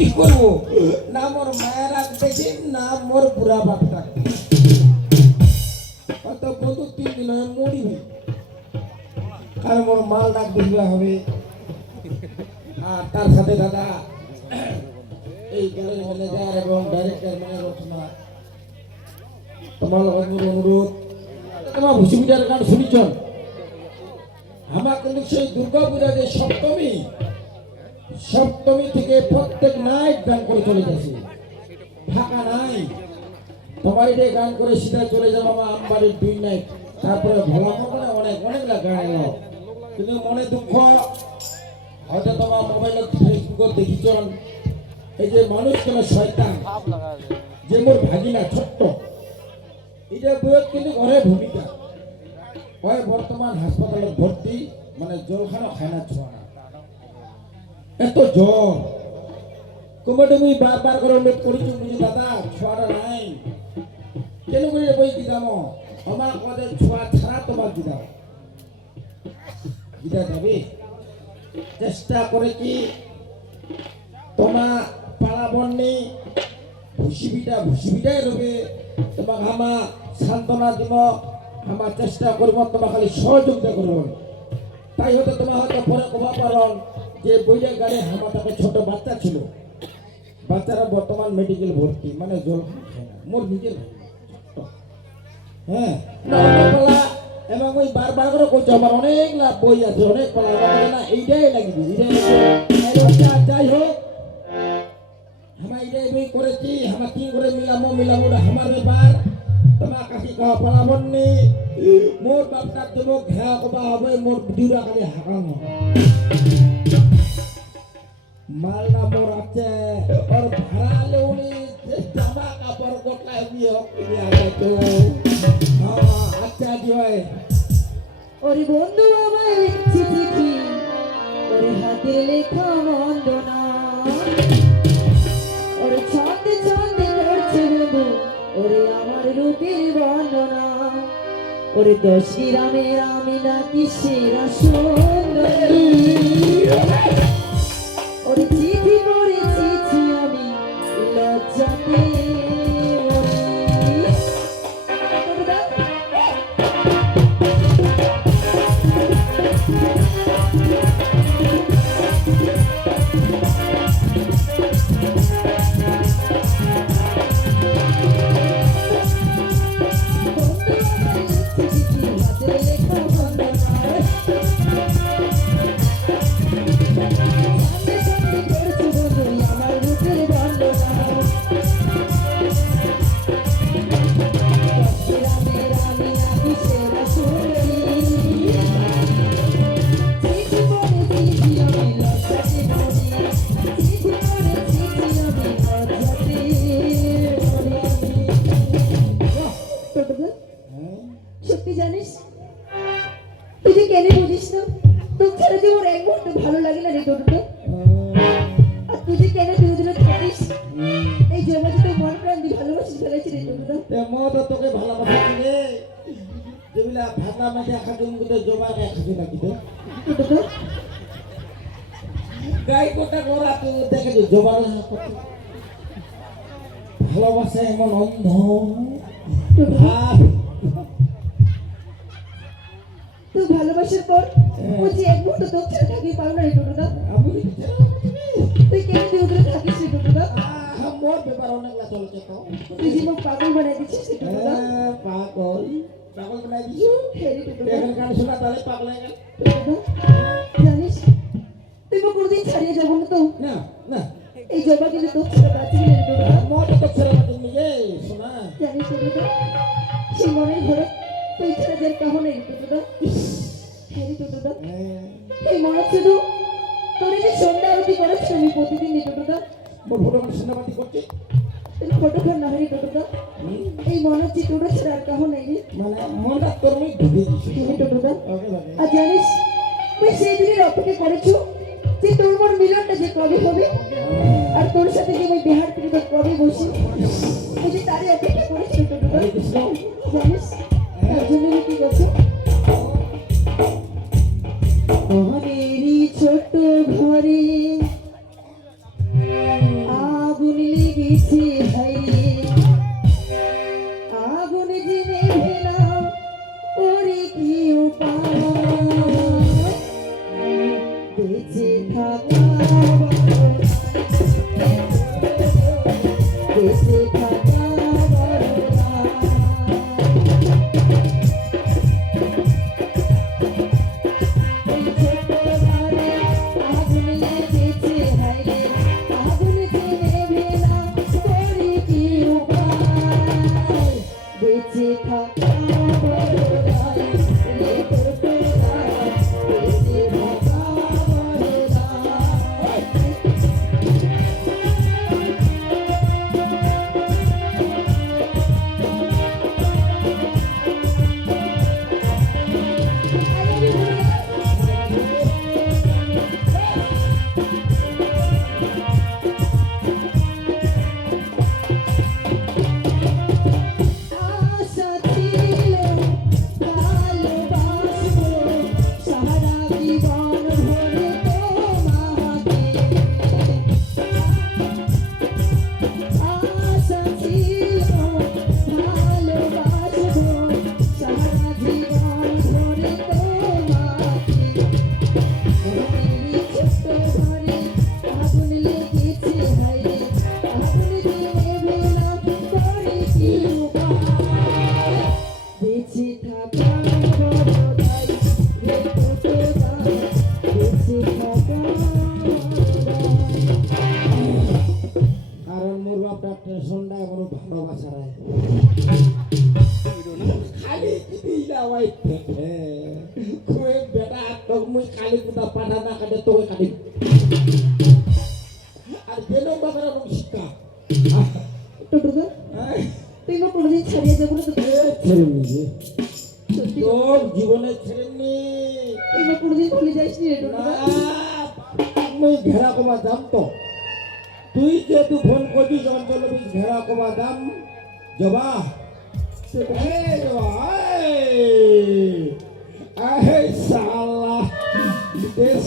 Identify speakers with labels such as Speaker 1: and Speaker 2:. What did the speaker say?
Speaker 1: কি করব না মোর রাগ দেখি, না মোর বুড়া বাপ রাগ অত বন্ধু তিন দিন হয়, মরি ভাই আর মোর মাল ডাক বুঝলা হবে। আর তার সাথে দাদা, এই গাড়ির ম্যানেজার এবং ডাইরেক্টর মানে রচনা। তোমার অনুরোধ, তোমার ভুসিবিটার গান শুনিছ? আমার কিন্তু সেই দুর্গা পূজা যে সপ্তমী সপ্তমী থেকে প্রত্যেক নাইট গান করে চলে গেছে। ফাঁকা নাই। তোমার এটা গান করে সিধা চলে যাব আমার আমবাড়ির দুই নাইট তারপরে ভোলা মনে অনেক অনেক গান এলো। কিন্তু মনে দুঃখ, হয়তো তোমার মোবাইলত ফেসবুকত দেখিছ এই যে মানুষ কেন শয়তান? যে মোর ভাগিনা, ছোট্ট। এটা বইয়ের কিন্তু ঘরে ভূমিকা। হয় বর্তমান হাসপাতালে ভর্তি মানে জলখানা খায় না ছোঁয়া। এত জ্বর। কমেটে মুই বারবার করে অনুরোধ করেছি বুঝি দাদা, ছোঁয়াটা নাই। কেন করে বই দিতাম আমার কদে ছোঁয়া ছাড়া তোমার দিতাম দিদা যাবে চেষ্টা করে কি তোমার পাড়া বন্যে ভুসিবিটা ভুসিবিটাই রবে তোমাক আমা সান্ত্বনা দিব, আমার চেষ্টা করব তোমার খালি সহযোগিতা করব। তাই হয়তো তোমার হয়তো পরে কবা পারন যে বইটা গাড়ি আমার তাকে ছোট বাচ্চা ছিল। বাচ্চারা বর্তমান মেডিকেল ভর্তি মানে জল মোর নিজের। হ্যাঁ? এবং ওই বারবার করে কইছে, আমার অনেক লাভ বই আছে, অনেক আমার না এইটাই লাগবে আর যাই হোক। আমরা এইটাই বই করেছি আমরা কি করে মিলামো মিলামো আমার ব্যাপার। তোমার কাছে কওয়া পালাবন নি মোর বাপটার দেবো ঘেরা কবা হবে, মোর দিউরা খালি হাঁকানো। মালটা মোর ওর ভাড়া লেউনি জামা কাপড় গোটায় দিয়ে হ্যাঁ আচ্ছা হয়
Speaker 2: ওরে বন্ধু আমার লিখছি চিঠি। ওরে হাতে লেখা বন্দনা ওরে ছন্দে ছন্দে করছে বন্ধু। ওরে আমার রূপের বন্দনা। ওরে দশ গ্রামের আমি নাকি সেরা সুন্দরী। ওরে চিঠি পড়েছি আমি লজ্জাতে সত্যি জানিস? তুই যে কেন বুঝিস না? তোর ছাড়া যে ওর এক মুহূর্ত ভালো লাগে না রে টোটো আর তুই যে কেন দূরে দূরে থাকিস? এই যে তোর মন প্রাণ দিয়ে ভালোবাসিস ফেলেছি রে টোটো
Speaker 1: মত তোকে ভালোবাসা দিলে যেগুলা ভাতা মাঝে একা জমিতে জমা গায়ে খাতে লাগিতে
Speaker 2: টোটো
Speaker 1: গাই কোটা করা তুই দেখে যে জমা ভালোবাসা এমন অন্ধ। আর
Speaker 2: তুই ভালোবাসার পর বলছি এক মুহূর্ত তোর ছাড়া থাকতে পারো না রে টোটো
Speaker 1: আমি
Speaker 2: তুই কেন দূরে দূরে থাকিস রে
Speaker 1: মোর ব্যাপার চলছে তো।
Speaker 2: তুই যে মোক পাগল বানাই দিচ্ছিস রে টোটো
Speaker 1: হ্যাঁ, পাগল। পাগল বানাই
Speaker 2: হ্যাঁ
Speaker 1: এখন গান শোনা তাহলে পাগল হয়ে গেল।
Speaker 2: জানিস তুই কোনোদিন ছাড়িয়ে যাব না তো।
Speaker 1: না না।
Speaker 2: এই জবা কিন্তু তোর ছাড়া বাঁচি না রে টোটো
Speaker 1: মোর তুমি যে শোনা।
Speaker 2: জানিস সেই মনের ঘরে তুই ছাড়া যার কাহো নেই রে টোটো হ্যাঁ
Speaker 1: হ্যাঁ,
Speaker 2: এই মনে শুধু তোর যে সন্ধ্যা আরতি করেছিল আমি প্রতিদিন রে টোটো
Speaker 1: মোর ফটো সিনেমাটি করছে
Speaker 2: ফটো খান না রে টোটো এই মনে হচ্ছে টোটো ছাড়া আর কাহো নেই
Speaker 1: মানে মনটা তোর মুই ঢুকে দিছি
Speaker 2: তুমি টোটো আর জানিস তুই সেই দিনের অপেক্ষা করেছ যে তোর মোর মিলনটা যে কবে হবে আর তোর সাথে যে আমি বিহার থেকে তোর কবে বসি তুই যে তারই অপেক্ষা করেছিল টোটো জানিস তার জন্য কি করছ? ঘরেরই ছোট ঘরে।
Speaker 1: আর বেলো বাবার রং শিক্ষা
Speaker 2: টোটোদা তুই মা কোনোদিন ছাড়িয়ে যাব না
Speaker 1: ছেড়ে নিয়ে তোর জীবনে ছেড়ে নি
Speaker 2: তুই মা কোনোদিন নি
Speaker 1: ঘেরা কমা দাম তো। তুই যেহেতু ফোন করছিস অঞ্চল ঘেরা কমা দাম। জবা। সালা দেশ।